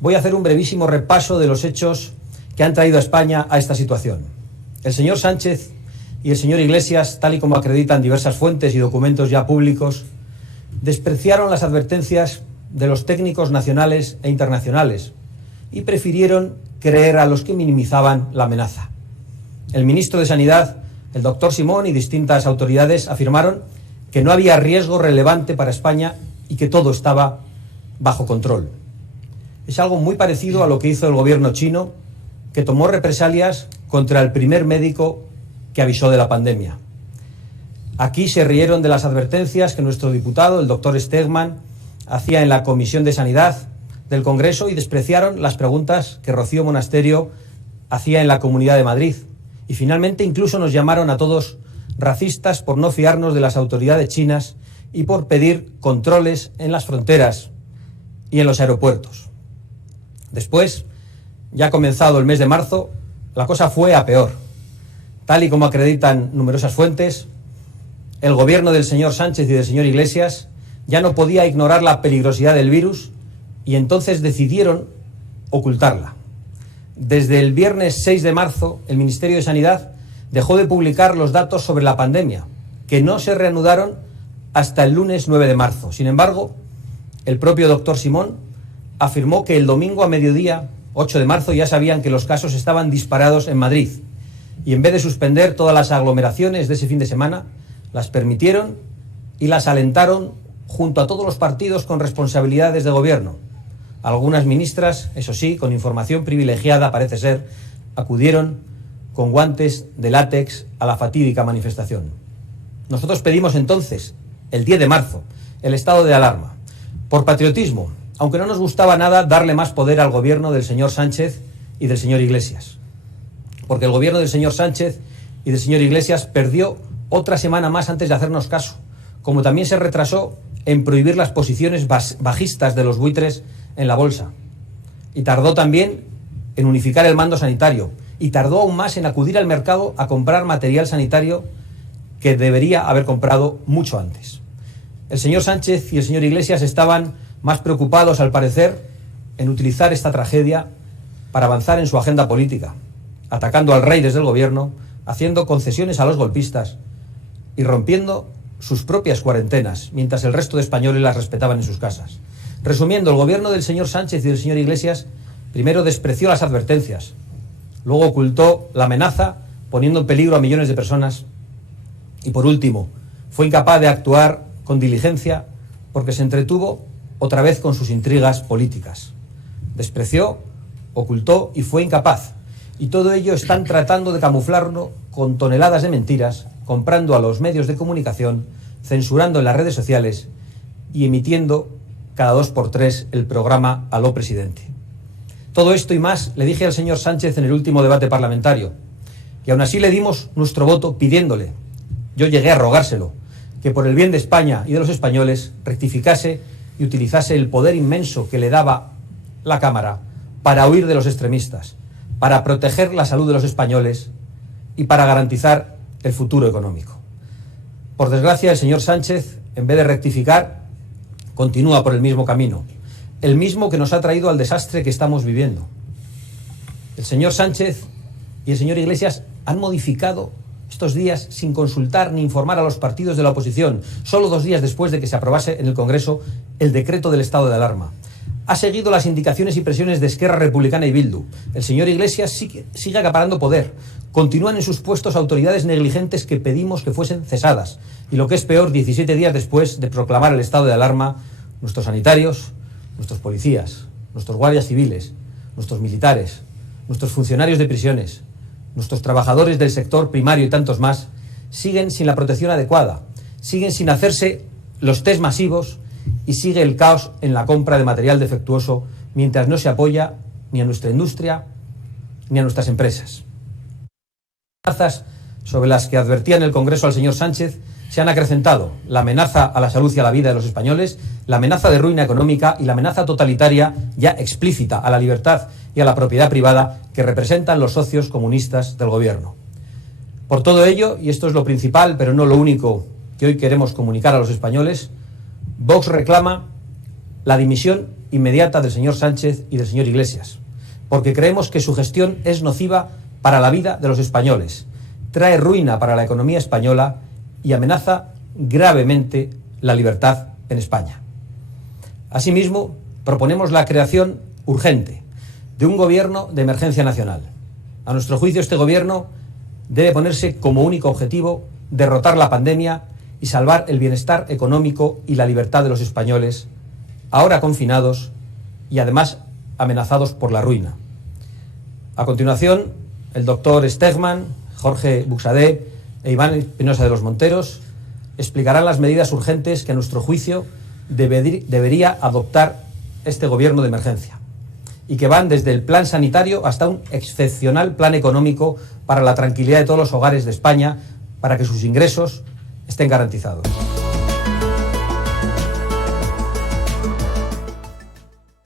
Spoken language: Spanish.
voy a hacer un brevísimo repaso de los hechos que han traído a España a esta situación. El señor Sánchez y el señor Iglesias, tal y como acreditan diversas fuentes y documentos ya públicos, despreciaron las advertencias de los técnicos nacionales e internacionales y prefirieron creer a los que minimizaban la amenaza. El ministro de Sanidad, el doctor Simón, y distintas autoridades afirmaron que no había riesgo relevante para España y que todo estaba bajo control. Es algo muy parecido a lo que hizo el gobierno chino, que tomó represalias contra el primer médico que avisó de la pandemia. Aquí se rieron de las advertencias que nuestro diputado, el doctor Stegman, hacía en la Comisión de Sanidad del Congreso y despreciaron las preguntas que Rocío Monasterio hacía en la Comunidad de Madrid. Y finalmente incluso nos llamaron a todos racistas por no fiarnos de las autoridades chinas y por pedir controles en las fronteras y en los aeropuertos. Después, ya comenzado el mes de marzo, la cosa fue a peor. Tal y como acreditan numerosas fuentes, el gobierno del señor Sánchez y del señor Iglesias ya no podía ignorar la peligrosidad del virus y entonces decidieron ocultarla. Desde el viernes 6 de marzo, el Ministerio de Sanidad dejó de publicar los datos sobre la pandemia, que no se reanudaron hasta el lunes 9 de marzo. Sin embargo, el propio doctor Simón afirmó que el domingo a mediodía, 8 de marzo, ya sabían que los casos estaban disparados en Madrid y en vez de suspender todas las aglomeraciones de ese fin de semana, las permitieron y las alentaron junto a todos los partidos con responsabilidades de gobierno. Algunas ministras, eso sí, con información privilegiada, parece ser, acudieron con guantes de látex a la fatídica manifestación. Nosotros pedimos entonces, el 10 de marzo, el estado de alarma, por patriotismo, aunque no nos gustaba nada darle más poder al gobierno del señor Sánchez y del señor Iglesias. Porque el gobierno del señor Sánchez y del señor Iglesias perdió otra semana más antes de hacernos caso, como también se retrasó en prohibir las posiciones bajistas de los buitres en la bolsa. Y tardó también en unificar el mando sanitario. Y tardó aún más en acudir al mercado a comprar material sanitario que debería haber comprado mucho antes. El señor Sánchez y el señor Iglesias estaban más preocupados, al parecer, en utilizar esta tragedia para avanzar en su agenda política, atacando al rey desde el gobierno, haciendo concesiones a los golpistas y rompiendo sus propias cuarentenas, mientras el resto de españoles las respetaban en sus casas. Resumiendo, el gobierno del señor Sánchez y del señor Iglesias primero despreció las advertencias, luego ocultó la amenaza, poniendo en peligro a millones de personas, y por último, fue incapaz de actuar con diligencia porque se entretuvo otra vez con sus intrigas políticas. Despreció, ocultó y fue incapaz. Y todo ello están tratando de camuflarlo con toneladas de mentiras, comprando a los medios de comunicación, censurando en las redes sociales y emitiendo cada 2 por 3 el programa Aló Presidente. Todo esto y más le dije al señor Sánchez en el último debate parlamentario, y aún así le dimos nuestro voto pidiéndole, yo llegué a rogárselo, que por el bien de España y de los españoles rectificase y utilizase el poder inmenso que le daba la Cámara para huir de los extremistas, para proteger la salud de los españoles y para garantizar el futuro económico. Por desgracia, el señor Sánchez, en vez de rectificar, continúa por el mismo camino, el mismo que nos ha traído al desastre que estamos viviendo. El señor Sánchez y el señor Iglesias han modificado estos días, sin consultar ni informar a los partidos de la oposición, solo 2 días después de que se aprobase en el Congreso el decreto del estado de alarma. Ha seguido las indicaciones y presiones de Esquerra Republicana y Bildu. El señor Iglesias sigue acaparando poder. Continúan en sus puestos autoridades negligentes que pedimos que fuesen cesadas. Y lo que es peor, 17 días después de proclamar el estado de alarma, nuestros sanitarios, nuestros policías, nuestros guardias civiles, nuestros militares, nuestros funcionarios de prisiones, nuestros trabajadores del sector primario y tantos más, siguen sin la protección adecuada, siguen sin hacerse los test masivos y sigue el caos en la compra de material defectuoso mientras no se apoya ni a nuestra industria ni a nuestras empresas. Las amenazas sobre las que advertía en el Congreso al señor Sánchez se han acrecentado: la amenaza a la salud y a la vida de los españoles, la amenaza de ruina económica y la amenaza totalitaria ya explícita a la libertad y a la propiedad privada que representan los socios comunistas del gobierno. Por todo ello, y esto es lo principal, pero no lo único que hoy queremos comunicar a los españoles, Vox reclama la dimisión inmediata del señor Sánchez y del señor Iglesias, porque creemos que su gestión es nociva para la vida de los españoles, trae ruina para la economía española y amenaza gravemente la libertad en España. Asimismo, proponemos la creación urgente de un gobierno de emergencia nacional. A nuestro juicio, este gobierno debe ponerse como único objetivo derrotar la pandemia y salvar el bienestar económico y la libertad de los españoles, ahora confinados y además amenazados por la ruina. A continuación, el doctor Stegman, Jorge Buxadé e Iván Espinosa de los Monteros explicarán las medidas urgentes que a nuestro juicio debería adoptar este gobierno de emergencia y que van desde el plan sanitario hasta un excepcional plan económico para la tranquilidad de todos los hogares de España, para que sus ingresos estén garantizados.